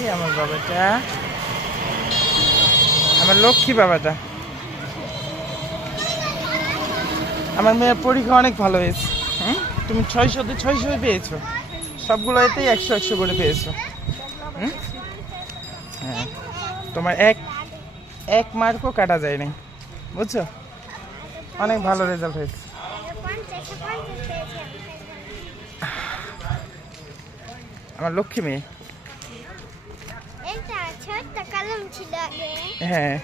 এই আমার বাবাটা, আমার লক্ষ্মী বাবাটা। আমার মেয়ের পরীক্ষা অনেক ভালো হয়েছে। হুম, তুমি 600-তে 600 পেয়েছো, সবগুলো এতেই 100-100 করে পেয়েছো। হুম, হ্যাঁ, তোমার এক এক মার্কও কাটা যায় নাই, বুঝছো? অনেক ভালো রেজাল্ট হয়েছে। আমার লক্ষ্মী মেয়ে। হ্যাঁ,